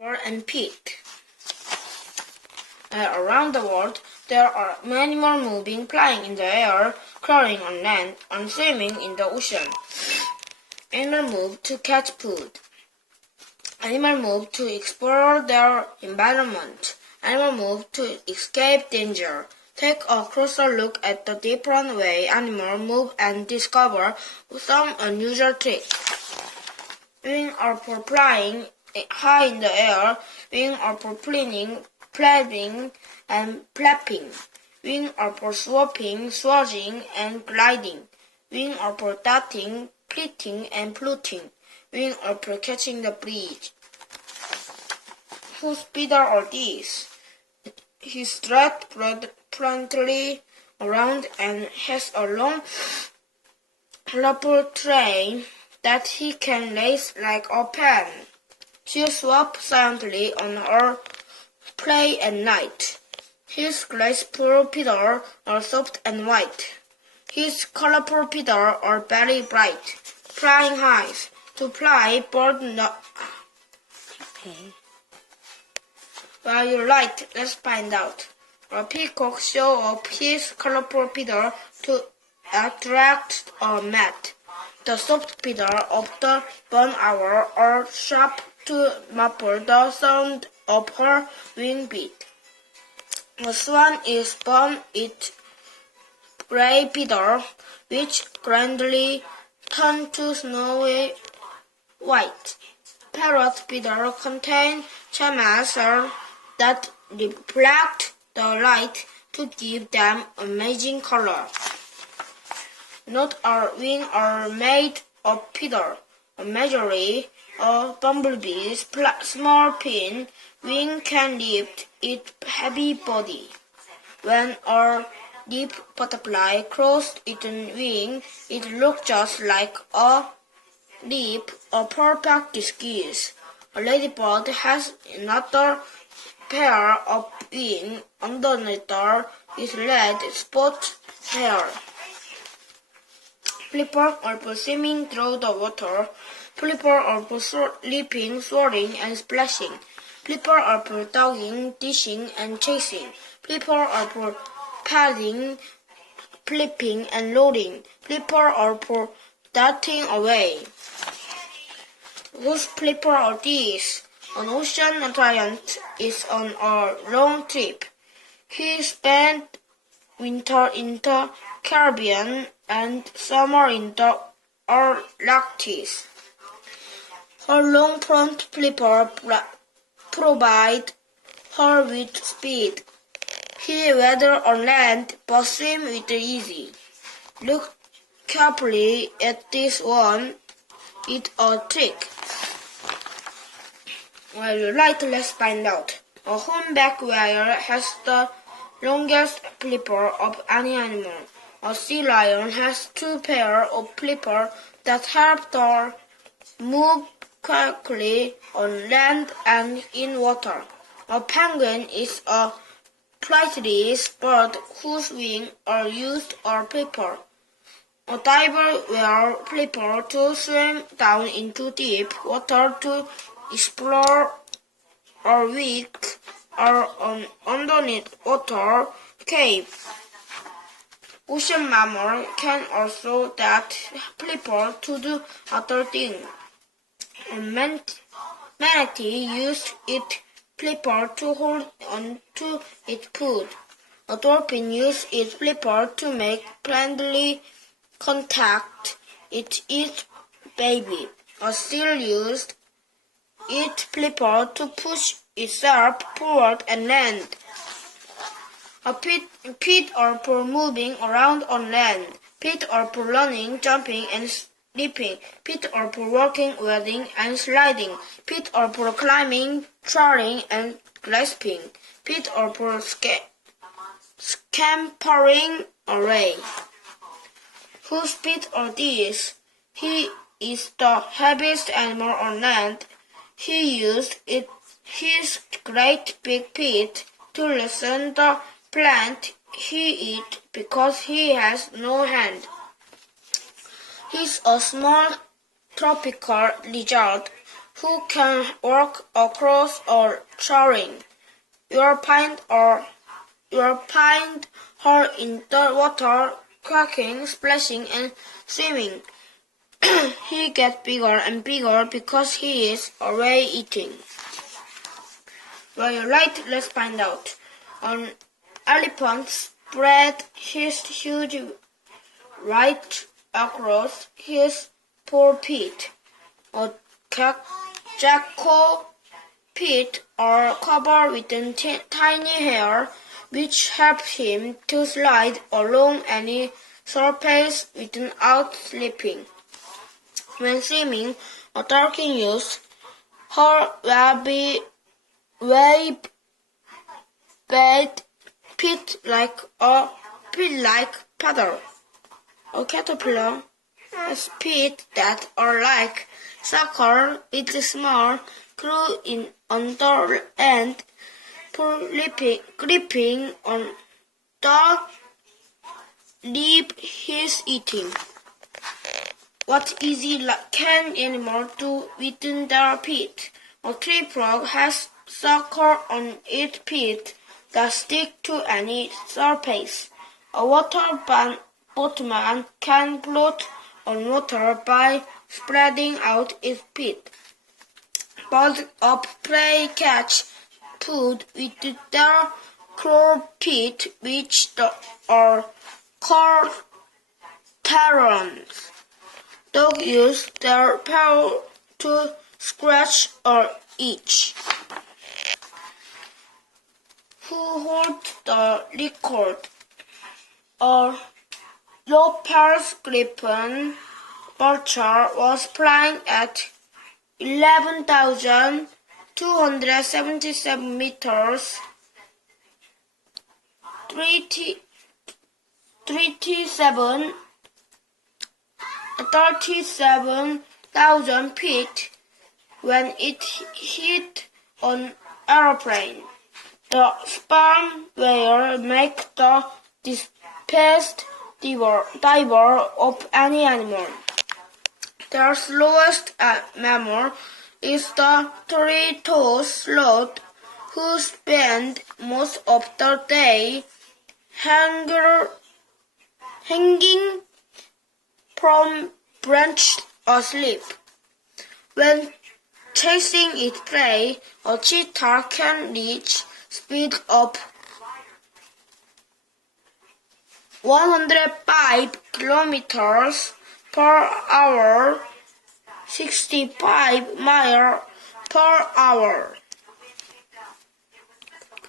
and peat. Around the world, there are many more moving, flying in the air, crawling on land, and swimming in the ocean. Animals move to catch food. Animals move to explore their environment. Animals move to escape danger. Take a closer look at the different way animals move and discover some unusual tricks. Wings are for flying high in the air. Wings are for flapping and flapping. Wings are for swooping, swirling, and gliding. Wings are for darting, flitting, and floating. Wings are for catching the breeze. Whose feet are these? He struts proudly around and has a long, colorful train that he can lace like a pen. She swaps silently on her play at night. His graceful feathers are soft and white. His colorful feathers are very bright. Flying high. To fly, bird Okay. Well, you're right. Let's find out. A peacock shows off his colorful feathers to attract a mate. The soft feathers of the barn owl are sharp to muffle the sound of her wing beat. A swan is born its gray feathers, which grandly turn to snowy white. Parrot feathers contain chemicals that reflect the light to give them amazing color. Not all wings are made of feathers. Majorly, a bumblebee's small pin wing can lift its heavy body. When a leaf butterfly crosses its wing, it looks just like a leaf, a perfect disguise. A ladybird has another pair of wings underneath its red spot hair. Flippers are for swimming through the water. Flippers are for leaping, soaring, and splashing. Flippers are for dodging, dishing, and chasing. Flippers are for paddling, flipping, and loading. Flippers are for darting away. Whose flippers are these? An ocean giant is on a long trip. He spent winter in the Caribbean and summer in the Arctic. Her long front flipper provide her with speed. He weathered on land but swim with ease. Look carefully at this one. It's a trick. Well, you're right, let's find out. A humpback whale has the longest flipper of any animal. A sea lion has two pairs of flippers that help her move quickly on land and in water. A penguin is a flightless bird whose wings are used or flipper. A diver wears flippers to swim down into deep water to explore or weak or underneath water cave. Ocean mammals can also that flipper to do other things. A manatee used its flipper to hold on to its food. A dolphin used its flipper to make friendly contact with its baby. A seal used its flipper to push itself forward and land. A feet are for moving around on land. Feet are for running, jumping, and leaping. Feet are for walking, wading, and sliding. Feet are for climbing, crawling, and grasping. Feet are for scampering away. Whose feet are these? He is the heaviest animal on land. He used his great big feet to loosen the plant he eats because he has no hand. He's a small tropical lizard who can walk across a terrain. You'll find her in the water, quacking, splashing, and swimming. He gets bigger and bigger because he is always eating. Well, you're right, let's find out. An elephant spread his huge right across his forehead. A jackal feet are covered with tiny hair, which helps him to slide along any surface without slipping. When swimming, a turkey uses her wavy feet like paddle. A caterpillar has feet that are like sucker with a small claw on the end, gripping on the leaf he's eating. What easy can animal do with their feet? A tree frog has sucker on its feet that stick to any surface. A water boatman can float on water by spreading out its feet. Birds of prey catch food with their claw feet, which are called talons. Dogs use their paws to scratch or itch. Who holds the record? A Lopez Griffin vulture was flying at 11,277 meters, 37,000 feet when it hit an airplane. The sperm whale makes the fastest diver of any animal. Their slowest mammal is the three-toed sloth, who spend most of the day hanging from branches asleep. When chasing its prey, a cheetah can reach speed of 105 kilometers per hour, 65 miles per hour.